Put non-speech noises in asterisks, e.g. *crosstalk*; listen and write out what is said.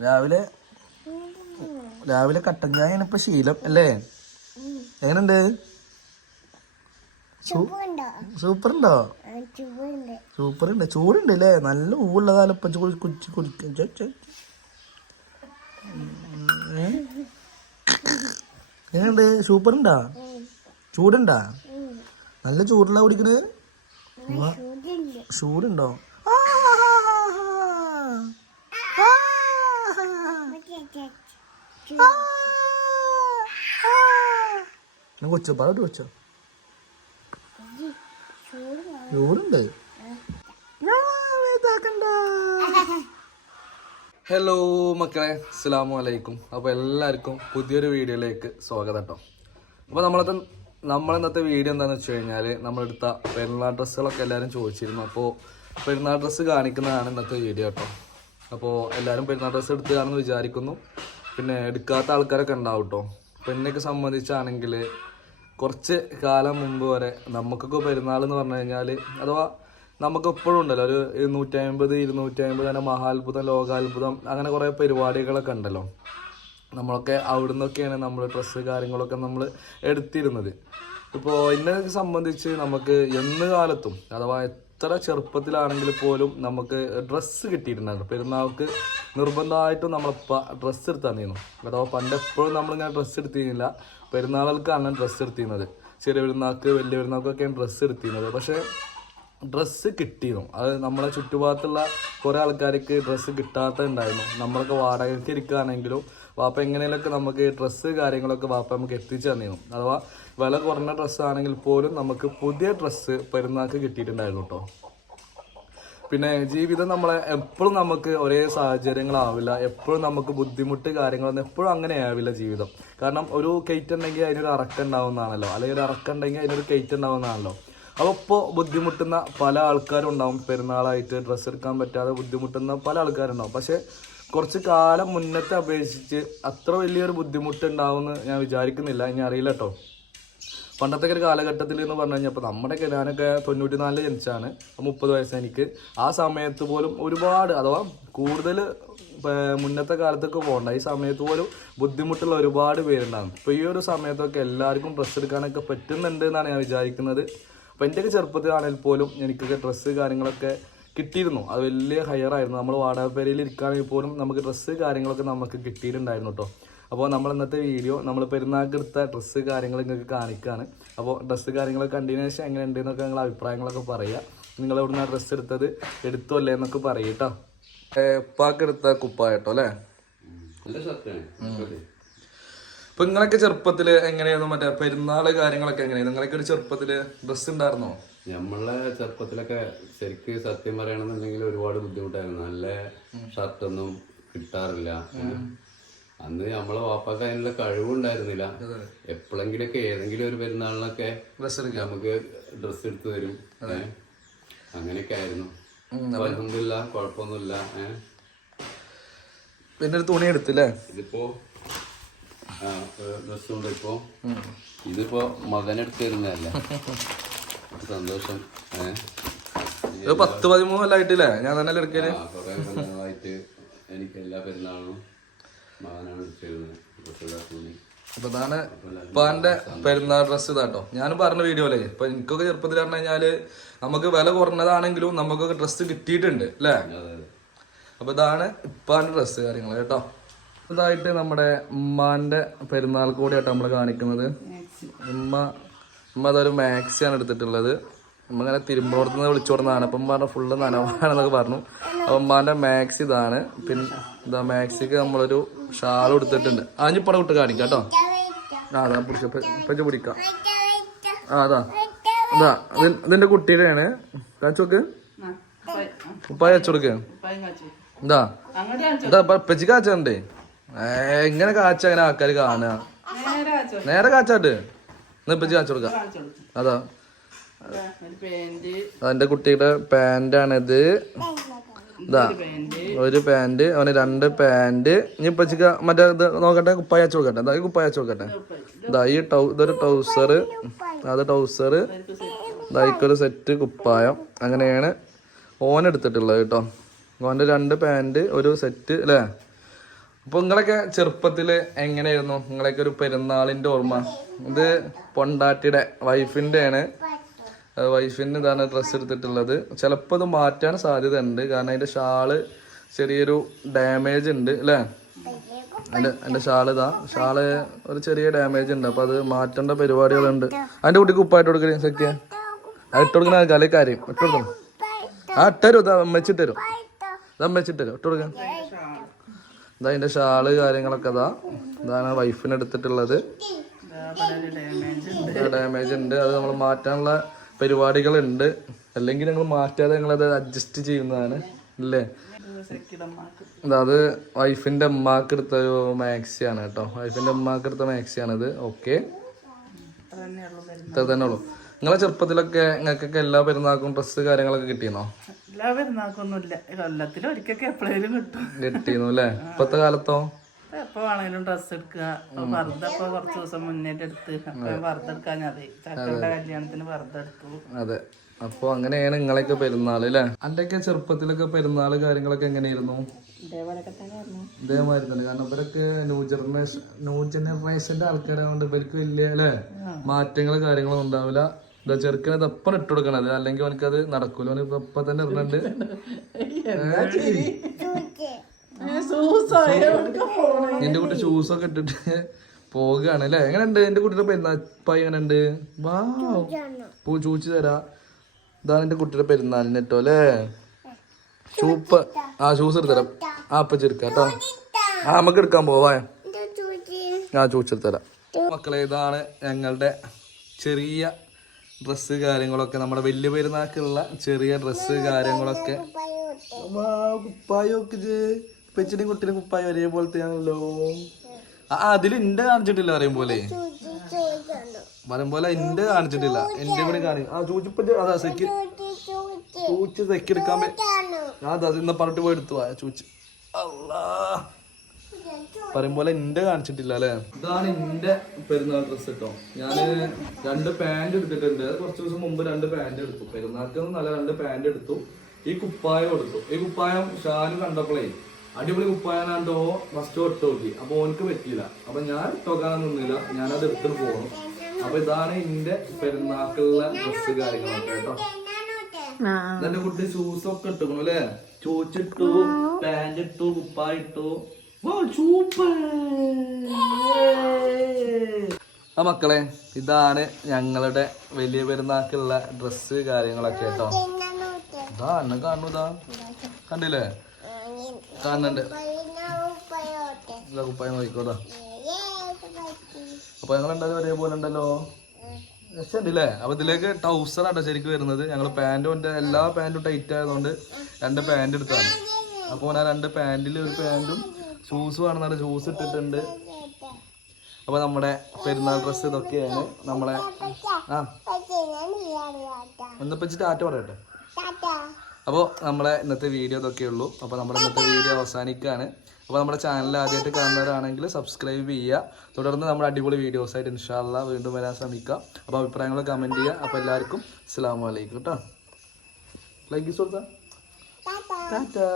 രാവിലെ രാവിലെ കട്ടൻ ചായയാണ് ഇപ്പൊ ശീലം അല്ലേ? എങ്ങനുണ്ട് സൂപ്പർ ഉണ്ടോ സൂപ്പർ ഉണ്ട് ചൂടുണ്ട് അല്ലേ? നല്ല ഊവുള്ള കാലം ഇപ്പൊ കുടിച്ച് കുടിക്കും. എങ്ങനുണ്ട് സൂപ്പർ ഉണ്ടാ ചൂടുണ്ടാ? നല്ല ചൂടുള്ള കുടിക്കണേ. ചൂടുണ്ടോ ആ, ആ, ആ, ആ. എന്നാ കൊച്ചോ പാട്ട് കൊച്ചോ? ഹലോ മക്കളെ. അസ്സാം വലൈക്കും അപ്പോൾ എല്ലാവർക്കും പുതിയൊരു വീഡിയോയിലേക്ക് സ്വാഗതം കേട്ടോ അപ്പോൾ നമ്മളത്തെ നമ്മളിന്നത്തെ വീഡിയോ എന്താണെന്ന് വെച്ച് കഴിഞ്ഞാൽ നമ്മളെടുത്ത പെരുന്നാൾ ഡ്രസ്സുകളൊക്കെ എല്ലാവരും ചോദിച്ചിരുന്നു. അപ്പോൾ പെരുന്നാൾ ഡ്രസ്സ് കാണിക്കുന്നതാണ് ഇന്നത്തെ വീഡിയോ കേട്ടോ അപ്പോൾ എല്ലാവരും പെരുന്നാൾ ഡ്രസ്സ് എടുത്തുകയാണെന്ന് വിചാരിക്കുന്നു. പിന്നെ എടുക്കാത്ത ആൾക്കാരൊക്കെ ഉണ്ടാവും കേട്ടോ എന്നെയൊക്കെ സംബന്ധിച്ചാണെങ്കിൽ കുറച്ച് കാലം മുമ്പ് വരെ നമുക്കൊക്കെ പെരുന്നാൾ എന്ന് പറഞ്ഞു കഴിഞ്ഞാൽ അഥവാ നമുക്ക് എപ്പോഴും ഉണ്ടല്ലോ ഒരു നൂറ്റമ്പത് അമ്പത് ഇരുന്നൂറ്റി അമ്പത് അങ്ങനെ മഹാത്ഭുതം ലോകാത്ഭുതം അങ്ങനെ കുറേ പരിപാടികളൊക്കെ ഉണ്ടല്ലോ. നമ്മളൊക്കെ അവിടെ നിന്നൊക്കെയാണ് നമ്മൾ ഡ്രസ്സ് കാര്യങ്ങളൊക്കെ നമ്മൾ എടുത്തിരുന്നത്. ഇപ്പോൾ എന്നെ സംബന്ധിച്ച് നമുക്ക് എന്ന് കാലത്തും അഥവാ എത്ര ചെറുപ്പത്തിലാണെങ്കിൽ പോലും നമുക്ക് ഡ്രസ്സ് കിട്ടിയിട്ടുണ്ടായിരുന്നു. പെരുന്നാൾക്ക് നിർബന്ധമായിട്ടും നമ്മളിപ്പോൾ ഡ്രസ്സ് എടുത്ത് തന്നിരുന്നു. അഥവാ പണ്ട് എപ്പോഴും നമ്മളിങ്ങനെ ഡ്രസ്സ് എടുത്തിരുന്നില്ല. പെരുന്നാളുകൾക്കാണ് ഡ്രസ്സ് എടുത്തിരുന്നത്. ചെറിയ പെരുന്നാൾക്ക് വലിയ പെരുന്നാൾക്കൊക്കെയാണ് ഡ്രസ്സ് എടുത്തിരുന്നത്. പക്ഷേ ഡ്രസ്സ് കിട്ടിയിരുന്നു. അത് നമ്മളെ ചുറ്റുപാടത്തുള്ള കുറേ ആൾക്കാർക്ക് ഡ്രസ്സ് കിട്ടാത്ത ഉണ്ടായിരുന്നു. നമ്മളൊക്കെ വാടകയ്ക്ക് ഇരിക്കുകയാണെങ്കിലും വാപ്പ എങ്ങനെയൊക്കെ നമുക്ക് ഡ്രസ്സ് കാര്യങ്ങളൊക്കെ വാപ്പ നമുക്ക് എത്തിച്ചു തന്നിരുന്നു. അഥവാ വില കുറഞ്ഞ ഡ്രസ്സ് ആണെങ്കിൽ പോലും നമുക്ക് പുതിയ ഡ്രസ്സ് പെരുന്നാൾക്ക് കിട്ടിയിട്ടുണ്ടായിരുന്നു കേട്ടോ. പിന്നെ ജീവിതം നമ്മളെ എപ്പോഴും നമുക്ക് ഒരേ സാഹചര്യങ്ങളാവില്ല. എപ്പോഴും നമുക്ക് ബുദ്ധിമുട്ട് കാര്യങ്ങളൊന്നും എപ്പോഴും അങ്ങനെ ആവില്ല ജീവിതം. കാരണം ഒരു കയറ്റ് ഉണ്ടെങ്കിൽ അതിനൊരു അറക്കം ഉണ്ടാവുന്നതാണല്ലോ അല്ലെങ്കിൽ ഒരു അറക്കം ഉണ്ടെങ്കിൽ അതിനൊരു കയറ്റ് ഉണ്ടാവുന്നതാണല്ലോ. അപ്പോൾ ഇപ്പോൾ ബുദ്ധിമുട്ടുന്ന പല ആൾക്കാരും ഉണ്ടാവും പെരുന്നാളായിട്ട് ഡ്രസ്സ് എടുക്കാൻ പറ്റാതെ ബുദ്ധിമുട്ടുന്ന പല ആൾക്കാരുണ്ടാവും. പക്ഷേ കുറച്ച് കാലം മുന്നത്തെ അപേക്ഷിച്ച് അത്ര വലിയൊരു ബുദ്ധിമുട്ട് ഉണ്ടാവുമെന്ന് ഞാൻ വിചാരിക്കുന്നില്ല. ഇനി അറിയില്ല കേട്ടോ പണ്ടത്തെ ഒരു കാലഘട്ടത്തിൽ എന്ന് പറഞ്ഞു കഴിഞ്ഞാൽ ഇപ്പോൾ നമ്മുടെയൊക്കെ ഞാനൊക്കെ തൊണ്ണൂറ്റി നാലിൽ ജനിച്ചാണ് മുപ്പത് വയസ്സ് എനിക്ക്. ആ സമയത്ത് പോലും ഒരുപാട് അഥവാ കൂടുതൽ മുന്നത്തെ കാലത്തൊക്കെ പോകണ്ട ഈ സമയത്ത് പോലും ബുദ്ധിമുട്ടുള്ള ഒരുപാട് പേരുണ്ടാകും ഇപ്പോൾ ഈ ഒരു സമയത്തൊക്കെ എല്ലാവർക്കും ഡ്രസ്സ് എടുക്കാനൊക്കെ പറ്റുന്നുണ്ട് എന്നാണ് ഞാൻ വിചാരിക്കുന്നത്. അപ്പോൾ എന്റെയൊക്കെ ചെറുപ്പത്തിലാണെങ്കിൽ പോലും എനിക്കൊക്കെ ഡ്രസ്സ് കാര്യങ്ങളൊക്കെ കിട്ടിയിരുന്നു. അത് വലിയ ഹയർ ആയിരുന്നു. നമ്മൾ വാടകപ്പേരയിൽ ഇരിക്കുകയാണെങ്കിൽ പോലും നമുക്ക് ഡ്രസ്സ് കാര്യങ്ങളൊക്കെ നമുക്ക് കിട്ടിയിട്ടുണ്ടായിരുന്നു കേട്ടോ അപ്പോൾ നമ്മൾ ഇന്നത്തെ വീഡിയോ നമ്മൾ പെരുന്നാൾക്ക് എടുത്ത ഡ്രസ്സ് കാര്യങ്ങൾ നിങ്ങൾക്ക് കാണിക്കുകയാണ് അപ്പോൾ ഡ്രസ്സ് കാര്യങ്ങളൊക്കെ കണ്ടിന്യൂഷൻ എങ്ങനെ ഉണ്ട് എന്നൊക്കെ നിങ്ങളുടെ അഭിപ്രായങ്ങളൊക്കെ പറയുക നിങ്ങൾ എവിടുന്ന ഡ്രസ്സ് എടുത്തത്? എടുത്തോ അല്ലേ എന്നൊക്കെ പറയും കേട്ടോ ഉപ്പാക്ക് എടുത്ത കുപ്പായിട്ടോ അല്ലേ? ഇപ്പൊ നിങ്ങളൊക്കെ ചെറുപ്പത്തിൽ എങ്ങനെയായിരുന്നു? മറ്റേ പെരുന്നാൾ കാര്യങ്ങളൊക്കെ എങ്ങനെയായിരുന്നു നിങ്ങളൊക്കെ ഒരു ചെറുപ്പത്തിൽ ഡ്രസ്സ് ഉണ്ടായിരുന്നോ നമ്മളെ ചെറുപ്പത്തിലൊക്കെ ശരിക്ക് സത്യം പറയണമെന്നുണ്ടെങ്കിൽ ഒരുപാട് ബുദ്ധിമുട്ടായിരുന്നു. നല്ല ഷർട്ടൊന്നും കിട്ടാറില്ല. അന്ന് നമ്മളെ വാപ്പാക്ക് അതിനുള്ള കഴിവുണ്ടായിരുന്നില്ല. എപ്പോഴെങ്കിലൊക്കെ ഏതെങ്കിലും ഒരു പെരുന്നാളിനൊക്കെ നമുക്ക് ഡ്രസ്സ് എടുത്തു തരും? അങ്ങനെയൊക്കെ ആയിരുന്നു. അലഹമില്ല കുഴപ്പമൊന്നുമില്ല. ഏഹ് പിന്നെ ഒരു തുണി എടുത്തില്ലേ? ഇതിപ്പോ ഡ്രസ് ഉണ്ട് ഇപ്പോ. ഇതിപ്പോ മകനെടുത്ത് തരുന്നതല്ലേ സന്തോഷം. ഏഹ് പത്ത് പതിമൂന്നല്ലായിട്ടില്ലേ ഞാൻ തന്നെ എടുക്കൽ? എനിക്ക് എല്ലാ പെരുന്നാളും ഇതാണ് ഉപ്പാന്റെ പെരുന്നാൾ ഡ്രസ്സ് ഇതാട്ടോ ഞാൻ പറഞ്ഞ വീഡിയോയിലേ ഇപ്പൊ എനിക്കൊക്കെ ചെറുപ്പത്തിൽ പറഞ്ഞു കഴിഞ്ഞാൽ നമുക്ക് വില കുറഞ്ഞതാണെങ്കിലും നമുക്കൊക്കെ ഡ്രസ്സ് കിട്ടിയിട്ടുണ്ട് അല്ലേ അപ്പൊ ഇതാണ് ഇപ്പാന്റെ ഡ്രസ്സ് കാര്യങ്ങൾ കേട്ടോ. ഇതായിട്ട് നമ്മുടെ ഉമ്മാന്റെ പെരുന്നാൾ കൂടി ആട്ടോ നമ്മൾ കാണിക്കുന്നത്. ഉമ്മ ഉമ്മ അതൊരു മാക്സിയാണ് എടുത്തിട്ടുള്ളത്. ഉമ്മ ഇങ്ങനെ തിരുമ്പോടത്തുനിന്ന് വിളിച്ചു അപ്പം പറഞ്ഞ ഫുള്ള് നനവാണെന്നൊക്കെ പറഞ്ഞു. ഉമ്മാന്റെ മാക്സ് ഇതാണ്. പിന്നെ ഇതാ മാക്സിക്ക് നമ്മളൊരു ഷാൾ കൊടുത്തിട്ടുണ്ട്. ആഞ്ഞിപ്പട വിട്ട് കാണിക്കാം കേട്ടോ. ആ അതാ പിടിച്ച പച്ച പിടിക്കാം. ആ അതാ. അതാ അതിന്റെ ഇതിന്റെ കുട്ടിയുടെയാണ്. കാണിച്ചു നോക്ക്. ഉപ്പായ കച്ചോടുക്ക കൊടുക്ക്. എന്താ എന്താ പച്ചി കാച്ചണ്ടേ എങ്ങനെ കാച്ച അങ്ങനെ ആൾക്കാർ കാണുക നേരെ കാച്ചാട്ട് എന്നാ പെച്ചി കാച്ചു കൊടുക്ക. അതാ. അതെന്റെ കുട്ടിയുടെ പാന്റാണിത്. ഇതാ ഒരു പാന്റ്. അവന് രണ്ട് പാന്റ്. ഇനി പച്ചിക്ക മറ്റേ ഇത് നോക്കട്ടെ കുപ്പായ അച്ചു ഇതായി ഇതാ ഈ കുപ്പായ അച്ചു കൊടുക്കട്ടെ. ഇതാ ഈ ടൗ ഇതൊരു ടൗസർ അത് ടൗസർ ഇതായിക്കൊരു സെറ്റ് കുപ്പായം. അങ്ങനെയാണ് ഓൻ എടുത്തിട്ടുള്ളത് കേട്ടോ. ഓന്റെ രണ്ട് പാന്റ് ഒരു സെറ്റ് അല്ലേ? അപ്പൊ നിങ്ങളൊക്കെ ചെറുപ്പത്തിൽ എങ്ങനെയായിരുന്നു? നിങ്ങളൊക്കെ ഒരു പെരുന്നാളിന്റെ ഓർമ്മ? ഇത് പൊണ്ടാട്ടിയുടെ വൈഫിന്റെ ആണ് വൈഫിന് ഇതാണ് ഡ്രസ്സ് എടുത്തിട്ടുള്ളത്. ചിലപ്പോൾ ഇത് മാറ്റാൻ സാധ്യത ഉണ്ട് കാരണം അതിന്റെ ഷാൾ ചെറിയൊരു ഡാമേജ് ഉണ്ട് അല്ലേ? അതിന്റെ അതിന്റെ ഷാൾ ഇതാ. ഷാൾ ഒരു ചെറിയ ഡാമേജ് ഉണ്ട്. അപ്പോൾ അത് മാറ്റേണ്ട പരിപാടികളുണ്ട്. അതിന്റെ കുട്ടിക്ക് ഉപ്പായിട്ട് കൊടുക്കണേ സഖ്യ? അത് ഇട്ട് കൊടുക്കണ കല കാര്യം. ഇട്ട് കൊടുക്കണം ആ ഇട്ടരും ഇതാ അമ്മച്ചിട്ട് തരും. ഇത് അമ്മച്ചിട്ട് തരും. ഇട്ട് കൊടുക്കാൻ ഇതാ അതിന്റെ ഷാൾ കാര്യങ്ങളൊക്കെ ഇതാ. ഇതാണ് വൈഫിന് എടുത്തിട്ടുള്ളത്. ഡാമേജ് ഉണ്ട്. അത് നമ്മൾ മാറ്റാനുള്ള പരിപാടികളുണ്ട്. അല്ലെങ്കിൽ ഞങ്ങൾ മാറ്റാതെ ഞങ്ങളത് അഡ്ജസ്റ്റ് ചെയ്യുന്നതാണ്. അല്ലേ? അതായത് അത് വൈഫിന്റെ അമ്മാക്ക് എടുത്ത ഒരു മാക്സിയാണ് കേട്ടോ. വൈഫിന്റെ അമ്മാക്ക് എടുത്ത മാക്സിയാണിത് ഓക്കെ. ഇത്ര തന്നെ ഉള്ളൂ. നിങ്ങളെ ചെറുപ്പത്തിലൊക്കെ നിങ്ങൾക്കൊക്കെ എല്ലാ പെരുന്നാക്കും ഡ്രസ്സ് കാര്യങ്ങളൊക്കെ കിട്ടിയെന്നോ എല്ലാ പെരുന്നാക്കൊന്നും ഇല്ല എല്ലാത്തിലും എപ്പോഴേലും കിട്ടും. കിട്ടിയിരുന്നു അല്ലേ? ഇപ്പത്തെ കാലത്തോ? എപ്പോ വേണമെങ്കിലും ഡ്രസ്സ് എടുക്കുക. വെറുതെ ഇപ്പൊ കുറച്ച് ദിവസം മുന്നേറ്റ് എടുത്ത് വെറുതെ എടുക്കാൻ അതെ. ചക്കയുടെ കല്യാണത്തിന് വെറുതെ എടുത്തു. അതെ. അപ്പൊ അങ്ങനെയാണ് നിങ്ങളെയൊക്കെ പെരുന്നാൾ അല്ലേ? അല്ലൊക്കെ ചെറുപ്പത്തിലൊക്കെ പെരുന്നാൾ കാര്യങ്ങളൊക്കെ എങ്ങനെയായിരുന്നു? ഇതേമാതിരി തന്നെ. കാരണം ഇവരൊക്കെ ന്യൂ ജനറേഷൻ ന്യൂ ജനറേഷന്റെ ആൾക്കാരായതുകൊണ്ട് ഇവർക്ക് വലിയ അല്ലേ? മാറ്റങ്ങൾ കാര്യങ്ങളും ഉണ്ടാവില്ല. ഇതാ ചെറുക്കനെ എപ്പം ഇട്ട് കൊടുക്കണത്. അല്ലെങ്കിൽ അവനക്കത് നടക്കൂല. അവന് ഇപ്പൊ തന്നെ ഇടുന്നുണ്ട് *laughs* എന്റെ കുട്ടി ഷൂസ് ഒക്കെ ഇട്ടിട്ട് പോകുകയാണ് അല്ലേ? എങ്ങനെയുണ്ട് എന്റെ കുട്ടിയുടെ പെരുന്നാൾ എങ്ങനെയുണ്ട് വാ പൂ ചൂച്ചു തരാ. ഇതാണ് എന്റെ കുട്ടിയുടെ പെരുന്നാളിന് കേട്ടോ അല്ലേ? ഷൂപ്പ് ആ ഷൂസ് എടുത്തരാം ആ അപ്പ ചെറുക്കാട്ടോ ആ നമുക്ക് എടുക്കാൻ പോവാ ഞാൻ ചൂച്ചെടുത്തരാം മക്കളെ ഇതാണ് ഞങ്ങളുടെ ചെറിയ ഡ്രസ്സ് കാര്യങ്ങളൊക്കെ. നമ്മുടെ വലിയ പെരുന്നാക്കുള്ള ചെറിയ ഡ്രസ്സ് കാര്യങ്ങളൊക്കെ. കുപ്പായൊക്കെ പെച്ചിന്റെ കുട്ടിനും കുപ്പായ ഒരേപോലത്തെ ആണല്ലോ. ആ അതിൽ എന്റെ കാണിച്ചിട്ടില്ല പറയും പോലെ. പറയും പോലെ എന്റെ കാണിച്ചിട്ടില്ല. എന്റെ കൂടെ കാണിക്കും. ആ ചൂച്ചിപ്പ അതാ സെക്കി. ചൂച്ച് തെക്കെടുക്കാൻ എടുക്കാൻ അതാ ഇന്ന പറഞ്ഞിട്ട് പോയി എടുത്തു. ആ ചൂച്ച്. അല്ലാ പറയും പോലെ എന്റെ കാണിച്ചിട്ടില്ല അല്ലെ? ഇതാണ് എന്റെ പെരുന്നാൾ ഡ്രസ് കേട്ടോ ഞാൻ രണ്ട് പാന്റ് എടുത്തിട്ടുണ്ട്. കുറച്ച് ദിവസം മുമ്പ് രണ്ട് പാന്റ് എടുത്തു. പെരുന്നാൾക്ക് നല്ല രണ്ട് പാന്റ് എടുത്തു. ഈ കുപ്പായം എടുത്തു. ഈ കുപ്പായം ഷാന് കണ്ടപ്പോഴേ അടിപൊളി കുപ്പായനാണ്ടോ ഫസ്റ്റ് ഒട്ട് നോക്കി. അപ്പൊ ഓനക്ക് പറ്റിയില്ല. അപ്പൊ ഞാൻ തൊക്കാൻ നിന്നില്ല. ഞാനത് എടുത്തിട്ട് പോകണം അപ്പൊ ഇതാണ് എന്റെ പെരുന്നാക്കുള്ള ഡ്രസ് കാര്യങ്ങളൊക്കെ കേട്ടോ. എന്റെ കുട്ടി ഷൂസ് ഒക്കെ ഇട്ടുക്കണു അല്ലേ? ചോച്ചിട്ടു പാന്റ് ഇട്ടു കുപ്പായ ഇട്ടു സൂപ്പർ ആ മക്കളെ ഇതാണ് ഞങ്ങളുടെ വലിയ പെരുന്നാക്കുള്ള ഡ്രസ്സ് കാര്യങ്ങളൊക്കെ കേട്ടോ. ഇതാ എന്നെ കാണുന്നതാ കണ്ടില്ലേ? കാണുന്നുണ്ട്. കുപ്പായം നോക്കിക്കോട്ടോ. അപ്പൊ ഞങ്ങൾ ഒരേപോലെ ഉണ്ടല്ലോ? രസമുണ്ടല്ലേ? അപ്പൊ ഇതിലേക്ക് ടൗസർ ആട്ടോ ശരിക്കും വരുന്നത്. ഞങ്ങൾ പാന്റും എല്ലാ പാന്റും ടൈറ്റ് ആയതുകൊണ്ട് രണ്ട് പാന്റ് എടുത്താണ് അപ്പോൾ ഞാൻ രണ്ട് പാന്റിൽ ഒരു പാന്റും ഷൂസ് വേണമെന്നാണ് ഷൂസ് ഇട്ടിട്ടുണ്ട്. അപ്പൊ നമ്മുടെ പെരുന്നാൾ ഡ്രസ്സ് ഇതൊക്കെയാണ് നമ്മളെ ആ. ഒന്നിപ്പിച്ച് ടാറ്റ പറയട്ടെ. അപ്പോൾ നമ്മളെ ഇന്നത്തെ വീഡിയോ ഇതൊക്കെ ഉള്ളൂ. അപ്പോൾ നമ്മുടെ ഇന്നത്തെ വീഡിയോ അവസാനിക്കുകയാണ് അപ്പോൾ നമ്മുടെ ചാനൽ ആദ്യമായിട്ട് കാണുന്നവരാണെങ്കിൽ സബ്സ്ക്രൈബ് ചെയ്യുക. തുടർന്ന് നമ്മൾ അടിപൊളി വീഡിയോസായിട്ട് ഇൻഷാല്ല വീണ്ടും വരാൻ ശ്രമിക്കുക അപ്പോൾ അഭിപ്രായങ്ങൾ കമന്റ് ചെയ്യുക. അപ്പോൾ എല്ലാവർക്കും അസ്സാം വലൈക്കും കേട്ടോ ലൈക്ക് കൊടുത്താ? ടാറ്റാ